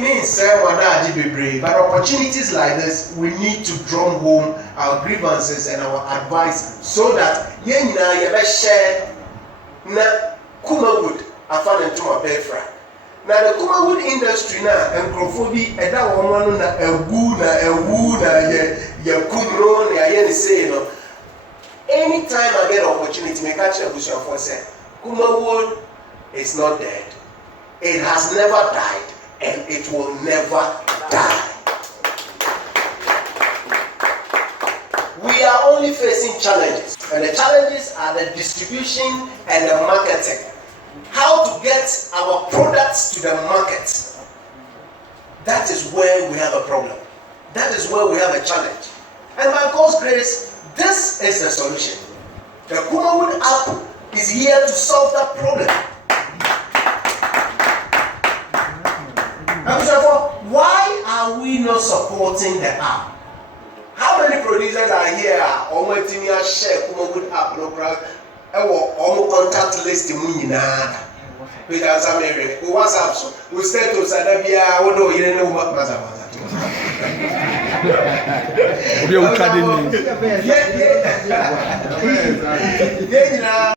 means but opportunities like this, we need to drum home our grievances and our advice so that share na Kumawood afan ntoma pefra. Now the Kumawood industry now enkrofo bi eda won na ewu na ye kumro na ye say no. Anytime I get opportunity, make catch a bush for say Kumawood is not dead. It has never died and it will never die. We are only facing challenges, and the challenges are the distribution and the marketing. How to get our products to the market. That is where we have a problem. That is where we have a challenge. And by God's grace, this is the solution. The Kumawood app is here to solve that problem. And therefore, why are we not supporting the app? How many producers are here? Omotinia share Kumawood app no crowd. Omo contact list munyina. We can samere. We WhatsApp so. We status adabia wodo yire ne maza. Obi o kade ni. Yeah.